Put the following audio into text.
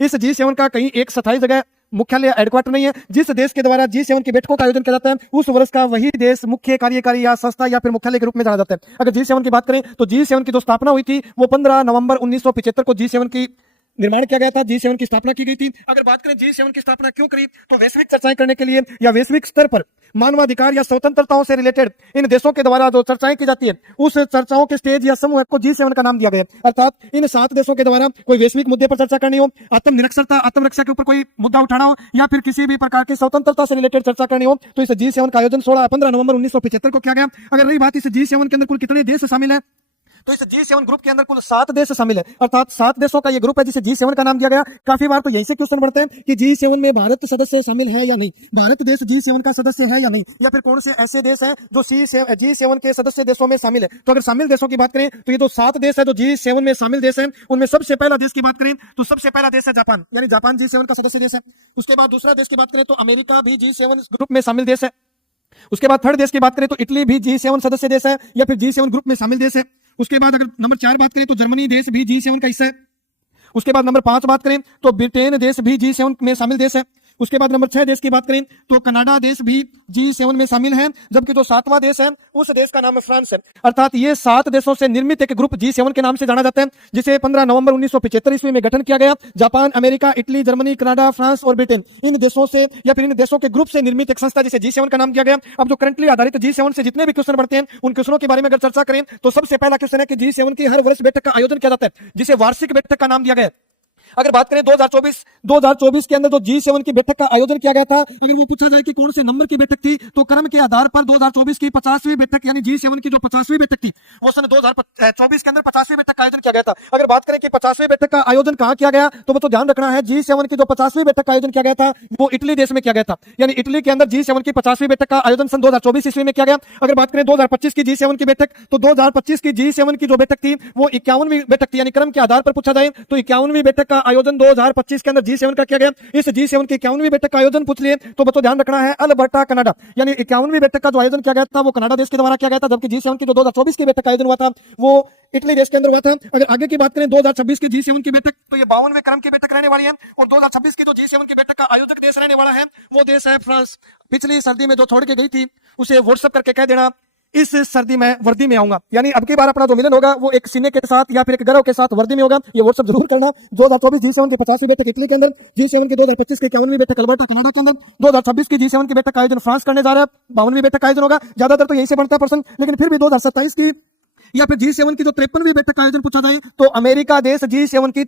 इस G7 का कहीं एक स्थायी जगह मुख्यालय हेडक्वार्टर नहीं है। जिस देश के द्वारा G7 की बैठकों का आयोजन किया जाता है उस वर्ष का वही देश मुख्य कार्यकारी या संस्था या फिर मुख्यालय के रूप में जाना जाता है। अगर G7 की बात करें तो G7 की जो स्थापना हुई थी वो 15 नवंबर 1975 को G7 की निर्माण किया गया था, G7 की स्थापना की गई थी। अगर बात करें G7 की स्थापना क्यों करी, तो वैश्विक चर्चाएं करने के लिए या वैश्विक स्तर पर मानवाधिकार या स्वतंत्रताओं से रिलेटेड इन देशों के द्वारा जो चर्चाएं की जाती है उस चर्चाओं के स्टेज या समूह को G7 का नाम दिया गया। अर्थात इन 7 देशों के द्वारा कोई वैश्विक मुद्दे पर चर्चा करनी हो, आत्मनिरक्षरता आत्मरक्षा के ऊपर कोई मुद्दा उठाना हो या फिर किसी भी प्रकार की स्वतंत्रता से रिलेटेड चर्चा करनी हो तो इस G7 का आयोजन 15 नवंबर 1975 को किया गया। अगर रही बात इस G7 के अंदर कुल कितने देश शामिल है, तो इस G7 ग्रुप के अंदर कुल 7 देश शामिल है। अर्थात 7 देशों का ये ग्रुप है जिसे G7 का नाम दिया गया। काफी बार तो यही से क्वेश्चन बढ़ते हैं कि G7 में भारत सदस्य शामिल है या नहीं, भारत देश G7 का सदस्य है या नहीं, या फिर कौन से ऐसे देश हैं जो G7 के सदस्य देशों में शामिल है। तो अगर शामिल देशों की बात करें तो ये जो 7 देश है जो G7 में शामिल देश है उनमें सबसे पहला देश की बात करें तो सबसे पहला देश है जापान, यानी जापान G7 का सदस्य देश है। उसके बाद दूसरा देश की बात करें तो अमेरिका भी G7 ग्रुप में शामिल देश है। उसके बाद थर्ड देश की बात करें तो इटली भी G7 सदस्य देश है या फिर G7 ग्रुप में शामिल देश है। उसके बाद अगर नंबर 4 बात करें तो जर्मनी देश भी G7 का हिस्सा है। उसके बाद नंबर 5 बात करें तो ब्रिटेन देश भी G7 में शामिल देश है। उसके बाद नंबर 6 देश की बात करें तो कनाडा देश भी G7 में शामिल है, जबकि जो 7वां देश है उस देश का नाम है फ्रांस है। अर्थात ये 7 देशों से निर्मित एक ग्रुप G7 के नाम से जाना जाता है, जिसे 15 नवंबर 1975 ईस्वी में गठन किया गया। Japan, America, Italy, Germany, Canada, France और ब्रिटेन इन देशों से या फिर इन देशों के ग्रुप से निर्मित एक संस्था जिसे G7 का नाम दिया गया। अब जो करंटली आधारित G7 से जितने भी क्वेश्चन बढ़ते हैं उन क्वेश्चनों के बारे में अगर चर्चा करें तो सबसे पहला क्वेश्चन है कि G7 की हर वर्ष बैठक का आयोजन किया जाता है जिसे वार्षिक बैठक का नाम दिया गया। अगर बात करें 2024 के अंदर जो G7 की बैठक का आयोजन किया गया था, अगर वो पूछा जाए कि कौन से नंबर की बैठक थी तो क्रम के आधार पर 2024 की 50वीं बैठक यानी G7 की जो 50वीं बैठक थी वो सन 2024 के अंदर 50वीं बैठक का आयोजन किया गया था। अगर बात करें कि 50वीं बैठक का आयोजन कहां किया गया तो वो तो ध्यान रखना है G7 की जो 50वीं बैठक का आयोजन किया गया था वो इटली देश में किया गया था, यानी इटली के अंदर G7 की 50वीं बैठक का आयोजन सन 2024 ईस्वी में किया गया। अगर बात करें 2025 की G7 की बैठक तो 2025 की G7 की जो बैठक थी वो 51वीं बैठक थी, यानी क्रम के आधार पर पूछा जाए तो 51वीं बैठक का आयोजन 2025 के अंदर G7 का किया गया। इस G7 की 51वीं बैठक का आयोजन पूछ लिए तो बच्चों ध्यान रखना है अल्बर्टा कनाडा, यानी 51वीं बैठक का जो आयोजन किया गया था वो कनाडा देश के द्वारा किया गया था, जबकि G7 की जो 2024 की बैठक का आयोजन हुआ था वो इटली देश के अंदर हुआ था। अगर आगे की बात करें 2026 की G7 की बैठक तो ये 52वें क्रम की बैठक रहने वाली है और 2026 की जो G7 की बैठक का आयोजक देश रहने वाला है वो देश है फ्रांस। पिछली सर्दी में जो छोड़ के गई थी उसे व्हाट्सएप करके कह देना इस सर्दी में वर्दी में आऊंगा, यानी अब की बार अपना जो मिलन होगा वो एक सीने के साथ या फिर एक गर्व के साथ वर्दी में होगा। ये व्हाट्सएप जरूर करना। 2024 G7 की 50वीं बैठक इटली के अंदर, G7 की 2025 की 51वीं बैठक अल्बर्टा कनाडा के अंदर, 2026 की G7 की बैठक का आयोजन फ्रांस करने जा रहा है। 52वीं बैठक का आयोजन होगा, ज्यादातर तो यही से बनता है प्रश्न, लेकिन फिर भी 2027 की या फिर G7 की जो 53वीं बैठक का आयोजन पूछा जाए तो अमेरिका देश G7 की